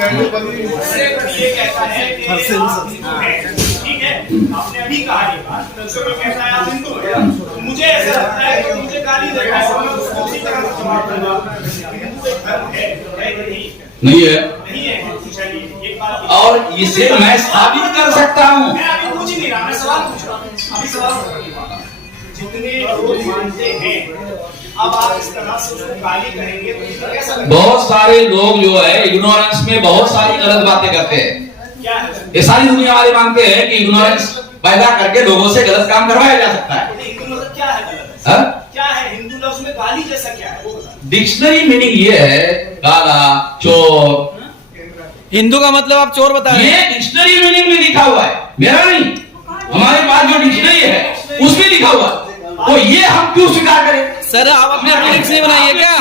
ये कहता है कि ठीक है, आपने अभी कहा ये बात, तो कहता है आप हिंदू हैं, मुझे ऐसा लगता है कि मुझे गाली देता है, उसको उसी तरह से जवाब दूंगा। हिंदू एक धर्म है नहीं है, नहीं है, चलिए एक बात और इसे मैं साबित कर सकता हूँ। मैं अभी पूछ ही नहीं रहा, मैं सवाल पूछ रहा हूँ, अभी सवाल जितने लोग मानते हैं, अब आप इस तरह से उसको गाली कहेंगे तो कैसा लगेगा? बहुत सारे लोग जो है इग्नोरेंस में बहुत सारी गलत बातें करते हैं। क्या है ये सारी दुनिया वाले मानते हैं कि इग्नोरेंस पैदा करके लोगों से गलत काम करवाया जा सकता है। हिंदू मतलब क्या है गलत? हा? क्या है हिंदू लफ्ज में गाली जैसा क्या है वो बताओ। डिक्शनरी मीनिंग ये है गाला, चोर। हिंदू का मतलब आप चोर बता रहे हैं? ये डिक्शनरी मीनिंग में लिखा हुआ है, मेरा नहीं। हमारे पास जो डिक्शनरी है उसमें लिखा हुआ है, तो ये हम क्यों स्वीकार करें? सर आप अपने लिरिक्स नहीं बनाइए क्या?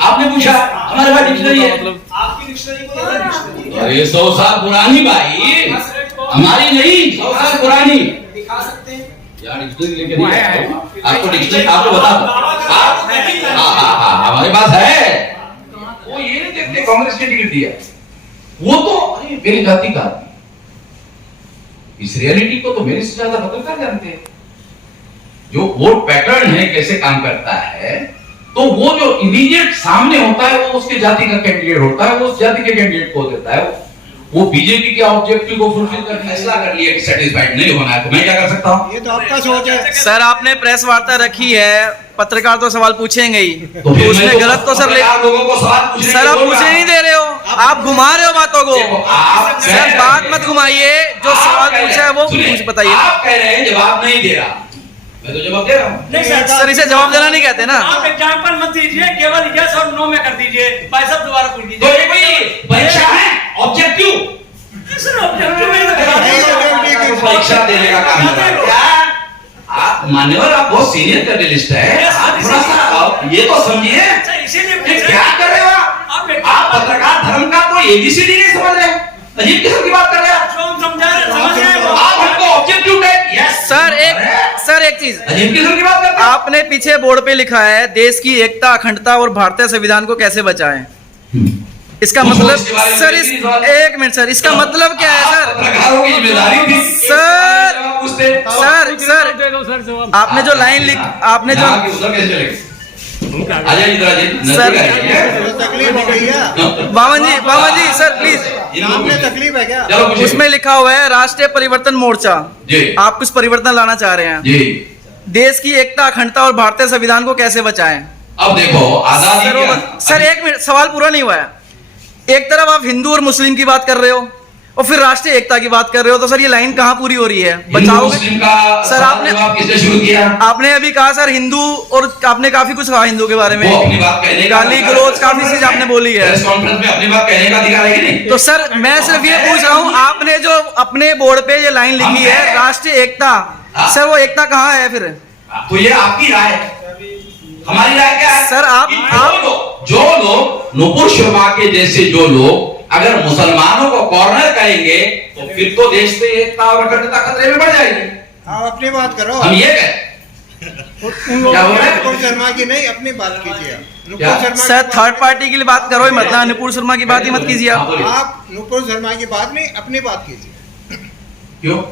आपने पूछा, हमारे पास डिक्शनरी है। आपकी डिक्शनरी को अलग डिक्शनरी है। अरे 100 साल पुरानी भाई, हमारी नहीं, 100 साल पुरानी। दिखा सकते हैं यार डिक्शनरी लेके नहीं आए हो। आपको डिक्शनरी आपको बता दो, आप हमारे पास है। वो ये नहीं देखते कांग्रेस ने टिकट दिया, वो तो अरे मेरी जाति का आदमी। इस रियलिटी को तो मेरे से ज्यादा पत्रकार जानते हैं। जो वोट पैटर्न है कैसे काम करता है, तो वो जो इमीडिएट सामने होता है वो उसके जाति का कैंडिडेट होता है, वो उस जाति के कैंडिडेट को देता है। वो बीजेपी के ऑब्जेक्टिव को फुलफिल कर फैसला कर लिया कि सेटिस्फाइड नहीं होना है, तो मैं क्या कर सकता हूँ? ये तो आपका सोच है। सर आपने प्रेस वार्ता रखी है, पत्रकार तो सवाल पूछेंगे ही, तो फिर उसमें मैं गलत तो सर लोगों को सवाल पूछने सर आप पूछे नहीं दे रहे हो, आप घुमा रहे हो बातों को। सर बात मत घुमाइए, जो सवाल पूछा है वो बताइए। आप कह रहे हैं जवाब नहीं दे रहा, मैं तो जवाब दे रहा हूँ। नहीं सर इसे जवाब देना नहीं कहते ना। आप एग्जाम्पल मत दीजिए, केवल यस और नो में कर दीजिए। भाई साहब दोबारा पूछ तो लीजिए। ये कोई परीक्षा है ऑब्जेक्टिव? सर ऑब्जेक्टिव में परीक्षा देने का काम कर रहे हैं क्या? आप मान्यवर, आप बहुत सीनियर जर्नलिस्ट है, आप थोड़ा सा आप ये तो समझिए इसीलिए क्या कर रहे हो आप पत्रकार धर्म का कोई एबीसीडी नहीं समझ रहे, अजीब किस्म की बात कर रहे हैं आप। समझ रहे हैं आप हमको ऑब्जेक्टिव टाइप यस सर एक चीज, अजीब किस्म की बात करते हैं। आपने पीछे बोर्ड पे लिखा है देश की एकता, अखंडता और भारतीय संविधान को कैसे बचाएं। इसका मतलब सर एक मिनट सर, इसका मतलब क्या है सर? पत्रकारों की जिम्मेदारी थी सर आपने जो लाइन लिख, आपने जो तकलीफ हो गई है बावन जी सर प्लीज, आपने तकलीफ है क्या? उसमें लिखा हुआ है राष्ट्रीय परिवर्तन मोर्चा, आप कुछ परिवर्तन लाना चाह रहे हैं। देश की एकता, अखंडता और भारतीय संविधान को कैसे बचाएं? अब देखो आजादी सर एक मिनट, सवाल पूरा नहीं हुआ है। एक तरफ आप हिंदू और मुस्लिम की बात कर रहे हो और फिर राष्ट्रीय एकता की बात कर रहे हो, तो सर ये लाइन कहाँ पूरी हो रही है? बचाओगे सर? आपने किसने शुरू किया? आपने अभी कहा सर हिंदू, और आपने काफी कुछ कहा हिंदू के बारे में, अपनी बात कहने का गाली गलौज काफी चीज आपने बोली है। प्रेस कॉन्फ्रेंस में अपनी बात कहने का अधिकार है कि नहीं? तो सर मैं सिर्फ ये पूछ रहा हूँ, आपने जो अपने बोर्ड पे ये लाइन लिखी है राष्ट्रीय एकता, सर वो एकता कहाँ है फिर? तो ये आपकी राय है, हमारी राय क्या है? सर आप जो लोग नुपुर शर्मा के जैसे जो लोग अगर मुसलमानों को कॉर्नर करेंगे तो फिर तो देश में एकता और अखंडता खतरे में बढ़ जाएगी। आप अपनी बात करो। हम ये कहें नुपुर शर्मा की नहीं, अपनी बात कीजिए। Nupur Sharma sir third party के लिए बात करो ही मत ना, नुपुर शर्मा की बात ही मत कीजिए आप नुपुर शर्मा की बात नहीं, अपनी बात कीजिए। क्यों?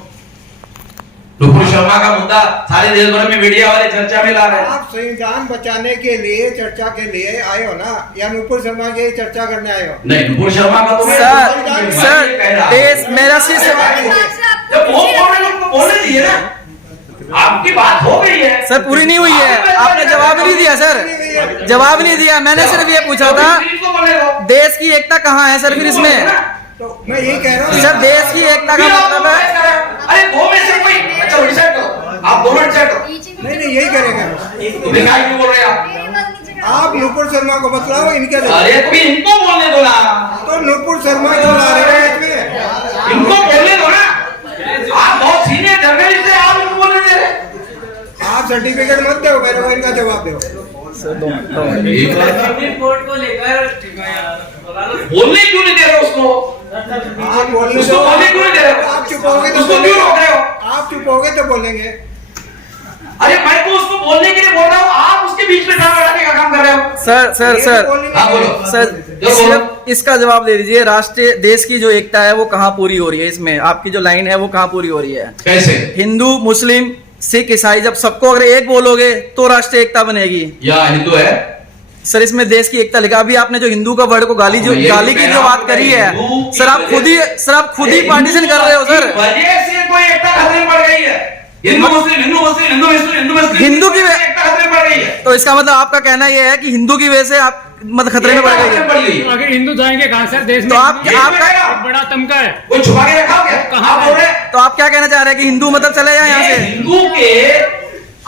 नुपुर शर्मा का मुद्दा सारे देश भर में मीडिया वाले चर्चा में ला रहे हैं। आप संविधान बचाने के लिए चर्चा के लिए आए हो ना, या नुपुर शर्मा की चर्चा करने आए हो? नहीं, नुपुर शर्मा का तो सर देश मेरा बोलने दिए ना, आपकी बात हो गई है सर, पूरी नहीं हुई है, आपने जवाब नहीं दिया सर, जवाब नहीं दिया। मैंने सिर्फ ये पूछा था देश की एकता कहाँ है सर फिर इसमें? तो मैं यही कह रहा हूँ सर देश की एकता का मतलब है, अरे दो में से कोई अच्छा डिसाइड करो, आप दोनों डिसाइड करो। नहीं यही करेंगे। तो दिखाई क्यों बोल रहे हैं आप नुपुर शर्मा को बतलाओ इनके। अरे तो इनको बोलने दो ना, तो नुपुर शर्मा क्यों ला रहे हैं इसमें? इनको बोलने दो ना, आप बहुत सीनियर जर्नलिस्ट हैं, आप इनको बोलने दे रहे। आप सर्टिफिकेट मत दो, मेरे को इनका जवाब दो। रिपोर्ट को लेकर बोलने क्यों नहीं दे रहे उसको? आप बोलने उसको दो। बोलने क्यों नहीं दे रहे? आप चुप होगे तो उसको क्यों रोक रहे हो? आप चुप होगे तो बोलेंगे। अरे मैं तो उसको बोलने के लिए बोल रहा हूँ, आप उसके बीच में काम बढ़ाने का काम कर रहे हो। सर हाँ बोलो सर बोलो। आप इसका जवाब दे दीजिए, राष्ट्रीय देश की जो एकता है वो कहाँ पूरी हो रही है? इसमें आपकी जो लाइन है वो कहाँ पूरी हो रही है? कैसे? हिंदू, मुस्लिम, सिख, ईसाई, जब सबको अगर एक बोलोगे तो राष्ट्रीय एकता बनेगी। या हिंदू है सर, इसमें देश की एकता लिखा। अभी आपने जो हिंदू का वर्ड को गाली की जो बात करी है सर, आप खुद ही पार्टीशन कर रहे हो सर। वजह से कोई एकता खतरे में पड़ गई है। हिंदू मुस्लिम, हिंदू मुस्लिम, हिंदू मुस्लिम, हिंदू मुस्लिम, हिंदू की एकता खतरे में पड़ गई है। तो इसका मतलब आपका कहना यह है कि हिंदू की वजह से आप मतलब खतरे में पड़ गई है। आगे हिंदू जाएंगे कहां सर? देश में तो आपका एक बड़ा तमका है, कोई छुपा के रखा हो क्या? कहाँ आप बोल रहे हैं? तो आप क्या कहना चाह रहे हैं कि हिंदू मतलब चले जाए यहाँ से? हिंदू के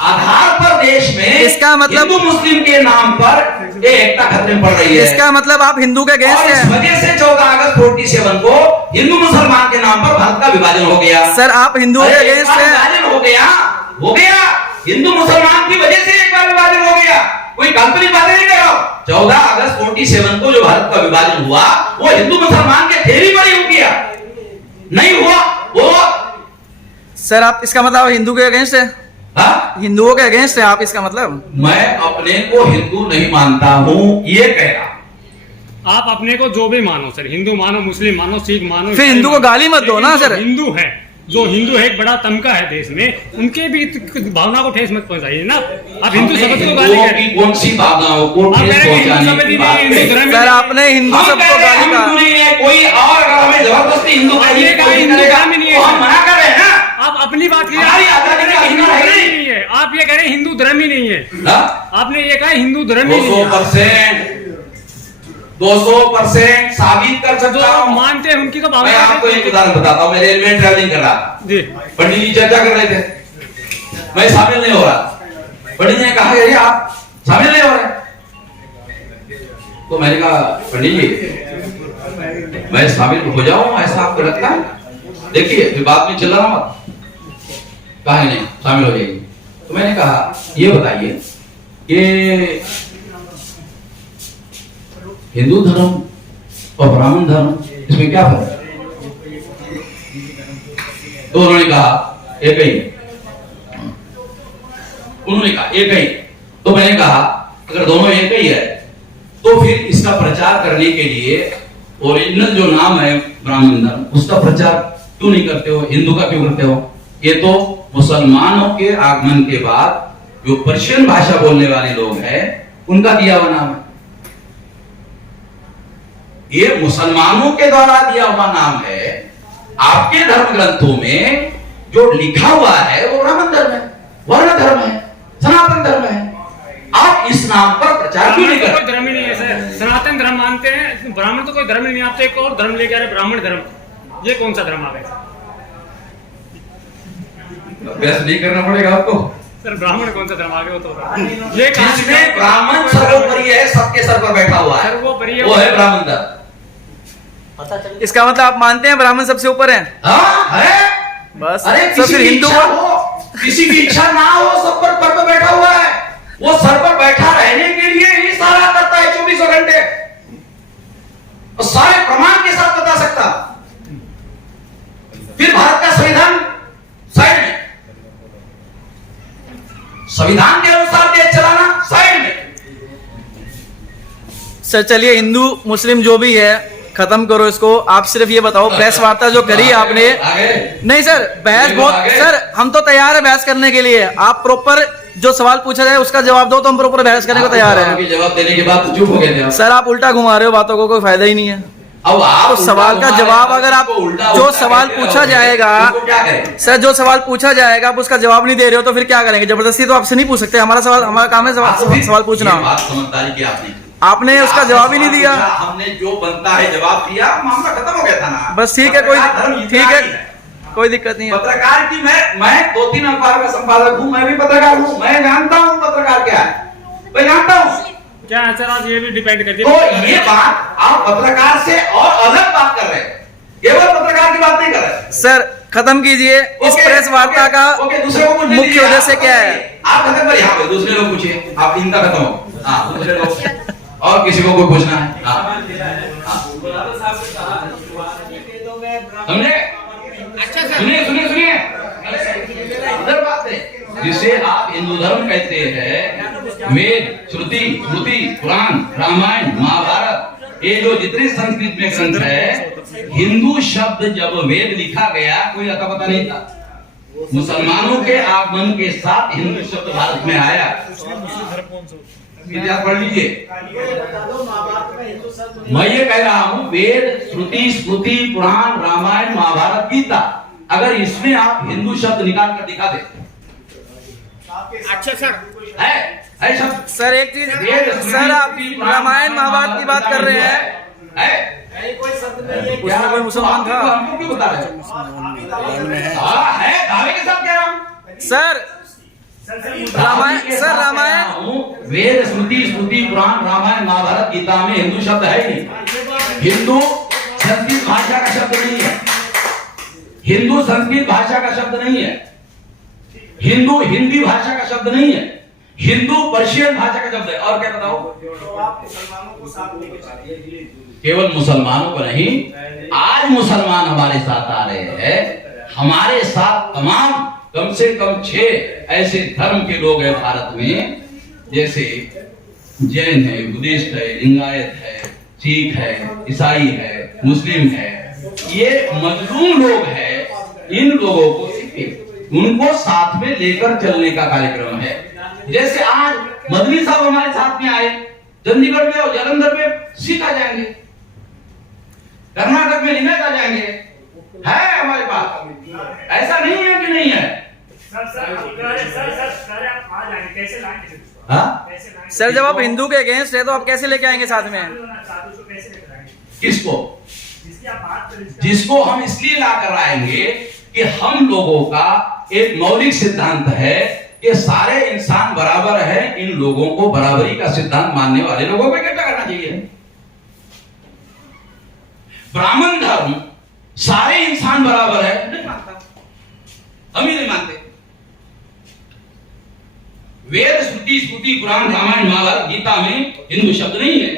आधार पर देश में इसका मतलब हिंदू मुस्लिम के नाम पर ये एकता खतरे में पड़ रही है। इसका मतलब आप हिंदू के और अगेंस्ट इस हैं वजह से 14 अगस्त 47 को हिंदू मुसलमान के नाम पर भारत का विभाजन हो गया। सर, आप हिंदुओं के अगेंस्ट हैं। विभाजन हो गया हिंदू मुसलमान की वजह से एक बार विभाजन हो गया। कोई काल्पनिक बातें नहीं कर रहा हूं। 14 अगस्त 47 को जो भारत का विभाजन हुआ वो हिंदू मुसलमान के थेरी पर ही हो गया, नहीं हुआ वो। सर, आप इसका मतलब हिंदू के अगेंस्ट है? हाँ? हिंदुओं के अगेंस्ट है आप, इसका मतलब? मैं अपने को हिंदू नहीं मानता हूं ये कह रहा। आप अपने को जो भी मानो सर, हिंदू मानो, मुस्लिम मानो, सिख मानो, फिर हिंदू को गाली मत दो ना सर। हिंदू है, जो हिंदू है, एक बड़ा तमका है देश में, उनके भी भावना को ठेस मत पहुंचाइए ना। आप हिंदू शब्द को गाली कह रहे हैं। कौन सी भावनाओं को आप कह ठेस रहे हैं हिंदू पहुंचाने शब्द की ही बात नहीं, है? हिंदू धर्म सर, आपने हिंदू हम सबको कह रहे हैं गाली हम का। हिंदू नहीं है, कोई और अगर हमें जबरदस्ती हिंदू आप ये कहा हिंदू धर्म ही नहीं है। हम मना कर रहे हैं ना। आप अपनी बात कीजिए। हमारी आजादी का हिंदू अधिकार धर्म है। ही नहीं है। आप ये कह रहे हैं हिंदू धर्म ही नहीं है। हाँ? आपने ये कहा हिंदू धर्म ही नहीं है। 200% साबित कर जो सकता हूं। मानते हैं उनकी तो मैं भावना आपको एक उदाहरण बताता हूं। मैं रेलवे में ट्रैवलिंग कर रहा था, जी। पंडित जी चर्चा कर रहे थे, मैं शामिल नहीं हो रहा। पंडित जी ने कहा अरे आप शामिल नहीं हो रहे। तो मैंने कहा पंडित जी मैं शामिल हो जाऊं ऐसा आपको लगता है? देखिए फिर बात में चल रहा मत, कहा नहीं शामिल हो जाएगी। तो मैंने कहा ये बताइए कि हिंदू धर्म और ब्राह्मण धर्म इसमें क्या फर्क है? तो उन्होंने कहा एक ही। उन्होंने कहा एक ही। तो मैंने कहा अगर दोनों एक ही है तो फिर इसका प्रचार करने के लिए ओरिजिनल जो नाम है ब्राह्मण धर्म उसका प्रचार क्यों नहीं करते हो, हिंदू का क्यों करते हो? ये तो मुसलमानों के आगमन के बाद जो पर्शियन भाषा बोलने वाले लोग हैं उनका दिया हुआ नाम है। ये मुसलमानों के द्वारा दिया हुआ नाम है। आपके धर्म ग्रंथों में जो लिखा हुआ है वो ब्राह्मण धर्म है, वर्ण धर्म है, सनातन धर्म है। आप इस नाम पर प्रचार क्यों नहीं करते? कोई धर्म ही नहीं है सर। सनातन धर्म मानते हैं, ब्राह्मण तो कोई धर्म ही नहीं। आप तो एक और धर्म लेके आ रहे हैं, ब्राह्मण धर्म। ये कौन सा धर्म आ गया अभ्यास नहीं करना पड़ेगा आपको सर? ब्राह्मण कौन सा धर्म आ गया? तो ये जिसमें ब्राह्मण सर्वोपरि है, सबके सर पर बैठा हुआ है, सर्वोपरि है, वो है ब्राह्मण धर्म। इसका मतलब आप मानते हैं ब्राह्मण सबसे ऊपर है? हाँ है। बस। अरे तो किसी फिर की हिंदू इच्छा हो, किसी की इच्छा ना हो, सब पर बैठा हुआ है। वो सर पर बैठा रहने के लिए ही सारा करता है 24 घंटे, और सारे प्रमाण के साथ बता सकता। फिर भारत का संविधान साइड में, संविधान के अनुसार देश चलाना साइड में। सर चलिए, हिंदू मुस्लिम जो भी है खत्म करो इसको। आप सिर्फ ये बताओ, प्रेस वार्ता जो करी आपने। नहीं सर, बहस बहुत। सर हम तो तैयार है बहस करने के लिए। आप प्रॉपर जो सवाल पूछा जाए उसका जवाब दो तो हम प्रॉपर बहस करने को तैयार है। जवाब देने के बाद तो चुप हो गए थे आप। सर आप उल्टा घुमा रहे हो बातों को, कोई फायदा ही नहीं है। अब आप तो सवाल का जवाब अगर आप जो सवाल पूछा जाएगा, सर जो सवाल पूछा जाएगा आप उसका जवाब नहीं दे रहे हो तो फिर क्या करेंगे? जबरदस्ती तो आपसे नहीं पूछ सकते। हमारा सवाल, हमारा काम है सवाल पूछना। बात समझदारी की आपने आपने उसका जवाब ही नहीं दिया। हमने जो बनता है जवाब दिया, मामला खत्म हो गया था ना। बस ठीक है, कोई ठीक है, कोई दिक्कत नहीं है। पत्रकार की मैं 2-3 अखबार का संपादक हूँ, मैं भी पत्रकार हूँ, मैं जानता हूँ पत्रकार क्या है, मैं जानता हूँ क्या है सर। आज ये भी डिपेंड करती है। तो ये बात आप पत्रकार से और अलग बात कर रहे हैं, केवल पत्रकार की बात नहीं कर रहे। सर खत्म कीजिए इस प्रेस वार्ता का दूसरे को मुख्य उद्देश्य क्या है? आप खत्म करिए, यहाँ पे दूसरे लोग पूछिए, आप इनका खत्म हो। हाँ, दूसरे लोग और किसी को कोई पूछना है? समझे? सुनिए इधर बात है। जिसे आप हिंदू धर्म कहते हैं, वेद, श्रुति, स्मृति, पुराण, रामायण, महाभारत ये जो जितने संस्कृत में ग्रंथ है, हिंदू शब्द जब वेद लिखा गया कोई अता पता नहीं था। मुसलमानों के आगमन के साथ हिंदू शब्द भारत में आया। इतिहास पढ़ लीजिए। मैं ये कह रहा हूँ वेद, श्रुति, स्मृति, पुराण, रामायण, महाभारत, गीता, अगर इसमें आप हिंदू शब्द निकाल कर दिखा दे। अच्छा सर, है शब्द। सर एक चीज, सर आप रामायण महाभारत की बात कर रहे हैं, उसमें कोई मुसलमान था? हमको क्यों बता रहे हैं? हाँ है, दावे के साथ कह रहा हूँ सर रामायण वेद, स्मृति, पुराण, रामायण, महाभारत, गीता में हिंदू शब्द है ही नहीं। हिंदू संस्कृत भाषा का शब्द नहीं है। हिंदू संस्कृत भाषा का शब्द नहीं है। हिंदू हिंदी भाषा का शब्द नहीं है। हिंदू पर्शियन भाषा का शब्द है। और क्या बताओ? तो आप मुसलमानों को साथ लेके चलिए। केवल मुसलमानों को नहीं, आज मुसलमान हमारे साथ आ रहे हैं। हमारे साथ तमाम कम से कम 6 ऐसे धर्म के लोग हैं भारत में, जैसे जैन है, बुद्धिस्ट है, लिंगायत है, सिख है, ईसाई है, मुस्लिम है। ये मजलूम लोग हैं। इन लोगों को उनको साथ में लेकर चलने का कार्यक्रम है। जैसे आज मदनी साहब हमारे साथ में आए, चंडीगढ़ में और जालंधर में सिख आ जाएंगे, कर्नाटक में लिंगायत आ जाएंगे। है हमारे पास, ऐसा नहीं है कि नहीं है। सर जब आप हिंदू के अगेंस्ट है तो आप कैसे लेके आएंगे साथ में? किसको? जिसको हम इसलिए ला कर आएंगे कि हम लोगों का एक मौलिक सिद्धांत है कि सारे इंसान बराबर है। इन लोगों को बराबरी का सिद्धांत मानने वाले लोगों को इकट्ठा करना चाहिए। ब्राह्मण धर्म सारे इंसान बराबर है नहीं मानता, हम ही नहीं मानते। वेद, श्रुति, स्मृति, पुराण, रामायण, महाभारत, गीता में हिंदू शब्द नहीं है।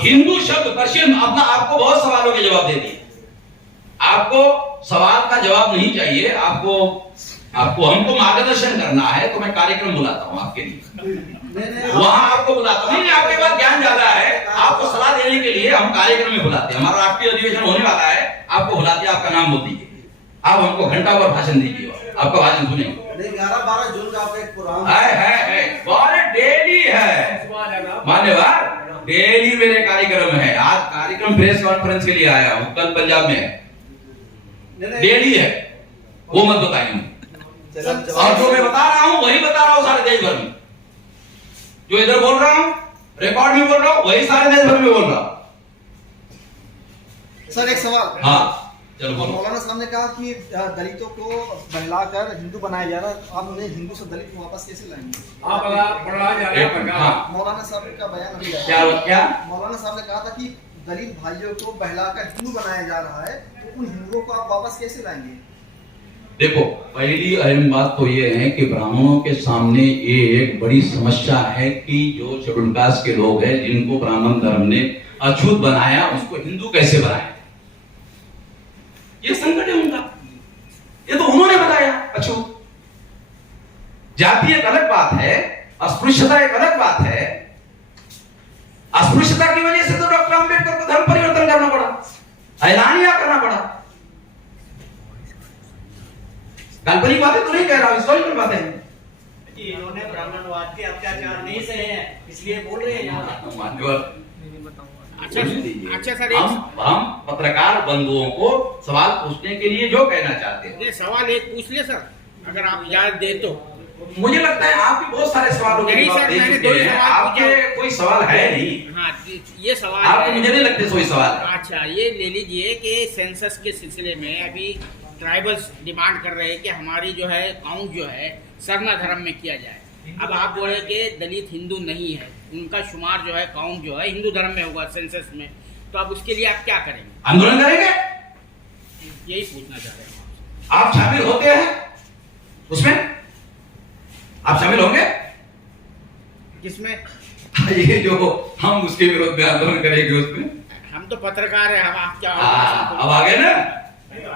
हिंदू शब्द पर्शियन। अपना आपको बहुत सवालों के जवाब दे दिए। आपको सवाल का जवाब नहीं चाहिए, आपको हमको मार्गदर्शन करना है तो मैं कार्यक्रम बुलाता हूँ आपके लिए। वहां आपको बुलाता हूँ। नहीं, आपके पास ज्ञान ज्यादा है, आपको सलाह देने के लिए हम कार्यक्रम में बुलाते हैं। हमारा राष्ट्रीय अधिवेशन होने वाला है, आपको बुलाते हैं, आपका नाम बोल दीजिए, आप हमको घंटा भर भाषण दीजिए, आपका भाषण सुनेंगे। 11-12 जून का आपका एक प्रोग्राम है, डेली है मान्यवर, डेली मेरे कार्यक्रम है। आज कार्यक्रम प्रेस कॉन्फ्रेंस के लिए आया हूँ, कल पंजाब में है, डेली है, वो मत बताइए। और जो मैं बता रहा हूँ वही बता रहा हूँ सारे देश भर में। जो इधर बोल रहा हूँ, रिकॉर्ड में बोल रहा हूँ, वही सारे देश भर में बोल रहा हूँ। सर एक सवाल। हाँ चलो बोलो। मौलाना साहब ने कहा कि दलितों को बहलाकर हिंदू बनाया जा रहा है, आप उन्हें हिंदू से दलित वापस कैसे लाएंगे? मौलाना साहब का बयान अभी क्या? मौलाना साहब ने कहा था कि दलित भाइयों को बहलाकर हिंदू बनाया जा रहा है, तो उन हिंदुओं को आप वापस कैसे लाएंगे? देखो, पहली अहम बात तो ये है कि ब्राह्मणों के सामने ये एक बड़ी समस्या है कि जो शेड्यूल कास्ट के लोग हैं, जिनको ब्राह्मण धर्म ने अछूत बनाया, उसको हिंदू कैसे बनाया। ये संकट है उनका। ये तो उन्होंने बताया अछूत। जाति एक अलग बात है, अस्पृश्यता एक अलग बात है। अस्पृश्यता की वजह से तो डॉक्टर अंबेडकर को धर्म परिवर्तन करना पड़ा, ऐलानिया करना पड़ा। काल्पनिक बातें तो नहीं कह रहा हूं, हिस्टोरिकल बातें हैं। इन्होंने ब्राह्मणवाद के अत्याचार नहीं सहे हैं, इसलिए बोल रहे हैं। अच्छा सर, हम पत्रकार बंधुओं को सवाल पूछने के लिए जो कहना चाहते हैं। ये सवाल एक पूछ ले सर, अगर आप इजाजत दे तो। मुझे लगता है आप भी बहुत सारे सवालों के जवाब दे चुके हैं। आपके कोई सवाल है नहीं। हाँ, ये सवाल आपको मुझे नहीं लगते कोई सवाल। अच्छा, ये ले लीजिए कि सेंसस के सिलसिले में अभी ट्राइबल्स डिमांड कर रहे हैं कि हमारी जो है काउंट जो है सरना धर्म में किया जाए। अब आप बोले कि दलित हिंदू नहीं है, उनका शुमार जो है काउंट जो है हिंदू धर्म में होगा सेंसस में, तो अब उसके लिए आप क्या करेंगे? आंदोलन करेंगे? यही पूछना चाह रहे हैं। आप शामिल होते हैं उसमें? आप शामिल होंगे किसमें? ये जो हम उसके विरोध में आंदोलन करेंगे उसमें। हम तो पत्रकार है, हम आप क्या अब आ गए ना।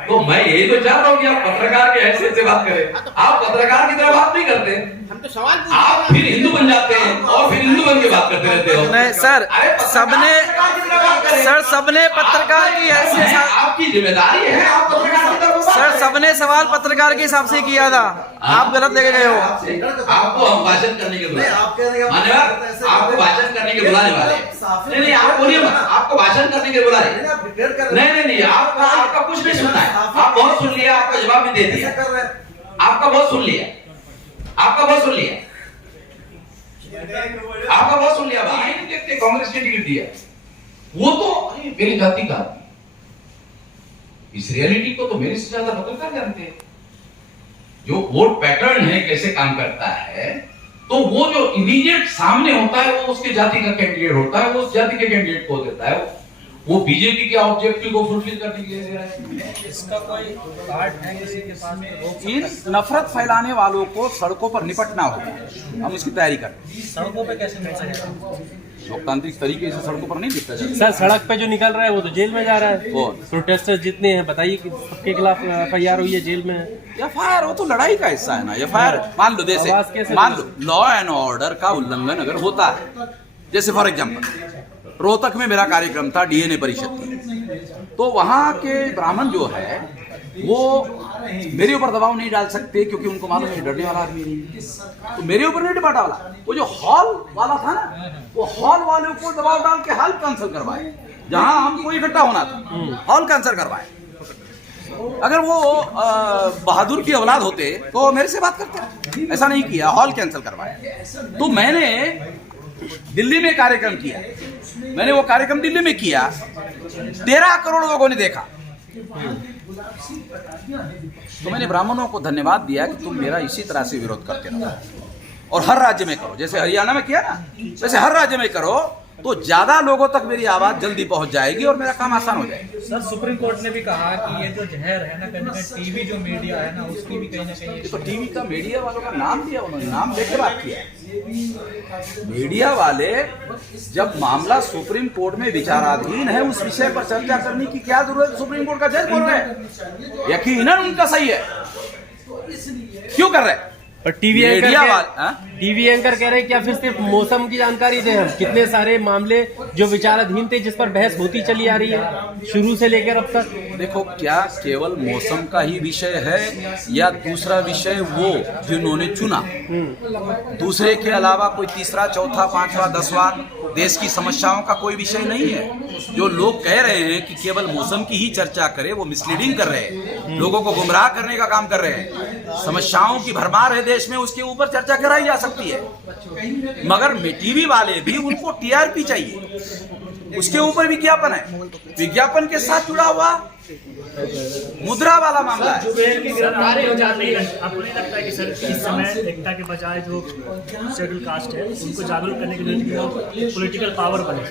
तो मैं यही तो चाह रहा हूँ कि आप पत्रकार के हैसियत से बात करें। आप पत्रकार की तरह बात नहीं करते, हम तो सवाल आप फिर हिंदू बन जाते हैं और फिर हिंदू बन के बात करते रहते हो। नहीं सर, सबने पत्रकार की हैसियत, आपकी जिम्मेदारी है, आप पत्रकार की तरह सर सबने सवाल पत्रकार के हिसाब से किया था, आप गलत लेके गए हो। आपको हम भाषण करने के बुलाए, मान्यवर आपको भाषण करने के बुलाने वाले। नहीं आप बोलिए, आपको भाषण करने के बुलाए। नहीं आपका कुछ नहीं सुनना है, आप बहुत सुन लिया, आपका जवाब भी दे दिया, आपका बहुत सुन लिया, आपका बहुत सुन लिया, आपका बहुत सुन लिया। भाई नहीं देखते कांग्रेस ने टिकट दिया, वो तो अरे मेरी जाति का, इस रियलिटी को तो मेरे से ज्यादा पत्रकार जानते हैं। जो वोट पैटर्न है कैसे काम करता है, तो वो जो इमीडिएट सामने होता है वो उसके जाति का कैंडिडेट होता है, वो उस जाति के कैंडिडेट को देता है। वो बीजेपी के ऑब्जेक्टिव को फुलफिल करने के लिए दे रहा है। इसका कोई कार्ड है किसी के पास में? इन नफरत फैलाने वालों को सड़कों पर निपटना होगा, हम उसकी तैयारी करें। सड़कों पे कैसे निकल जाएगा? लोकतांत्रिक तरीके से सड़कों पर नहीं निपटा जाएगा। सर सड़क पे जो निकल रहा है वो तो जेल में जा रहा है। कौन? प्रोटेस्टर्स जितने हैं बताइए कि सबके खिलाफ FIR हुई है, जेल में है। एफआईआर वो तो लड़ाई का हिस्सा है ना। एफआईआर मान लो, आवाज जैसे कैसे मान लो लॉ एंड ऑर्डर का उल्लंघन अगर होता है, जैसे फॉर एग्जाम्पल रोहतक में मेरा कार्यक्रम था डीएनए परिषद की, तो वहां के ब्राह्मण जो है वो मेरे ऊपर दबाव नहीं डाल सकते क्योंकि उनको मालूम है डरने वाला आदमी नहीं, तो मेरे ऊपर नहीं डिपाटा वाला। वो जो हॉल वाला था ना, वो हॉल वाले को दबाव डाल के हॉल कैंसिल करवाए, जहां हमको इकट्ठा होना था हॉल कैंसिल करवाए। अगर वो बहादुर की औलाद होते तो मेरे से बात करते, ऐसा नहीं किया, हॉल कैंसिल करवाया। तो मैंने दिल्ली में कार्यक्रम किया, मैंने वो कार्यक्रम दिल्ली में किया, 13 करोड़ लोगों ने देखा। तो मैंने ब्राह्मणों को धन्यवाद दिया कि तुम मेरा इसी तरह से विरोध करते रहो और हर राज्य में करो, जैसे हरियाणा में किया ना वैसे हर राज्य में करो, तो ज्यादा लोगों तक मेरी आवाज जल्दी पहुंच जाएगी और मेरा काम आसान हो जाएगा। सर सुप्रीम कोर्ट ने भी कहा कि ये जो जहर है ना, कहीं ना कहीं टीवी जो मीडिया है ना उसकी भी कहीं ना कहीं, तो टीवी का मीडिया वालों का नाम दिया, उन्होंने नाम लेकर बात किया। मीडिया वाले जब मामला सुप्रीम कोर्ट में विचाराधीन है, उस विषय पर चर्चा करने की क्या जरूरत? सुप्रीम कोर्ट का जज बोल रहे हैं, यकीनन उनका सही है, क्यों कर रहे हैं? पर टीवी एंकर कह रहे हैं क्या फिर सिर्फ मौसम की जानकारी दें हम? कितने सारे मामले जो विचाराधीन थे जिस पर बहस होती चली आ रही है शुरू से लेकर अब तक। देखो, क्या केवल मौसम का ही विषय है या दूसरा विषय वो जिन्होंने चुना, दूसरे के अलावा कोई तीसरा, चौथा, पांचवा, 10वां देश की समस्याओं का कोई विषय नहीं है? जो लोग कह रहे हैं कि केवल मौसम की ही चर्चा करे, वो मिसलीडिंग कर रहे हैं, लोगों को गुमराह करने का काम कर रहे हैं। समस्याओं की भरमार है देश में, उसके ऊपर चर्चा कराई जा सकती है, मगर टीवी वाले भी उनको टीआरपी चाहिए, उसके ऊपर विज्ञापन है, विज्ञापन के साथ जुड़ा हुआ मुद्रा वाला मामला है। आपको नहीं लगता है कि सर इस समय एकता के बजाय जो शेड्यूल कास्ट है उनको जागरूक करने के लिए पॉलिटिकल पावर बने?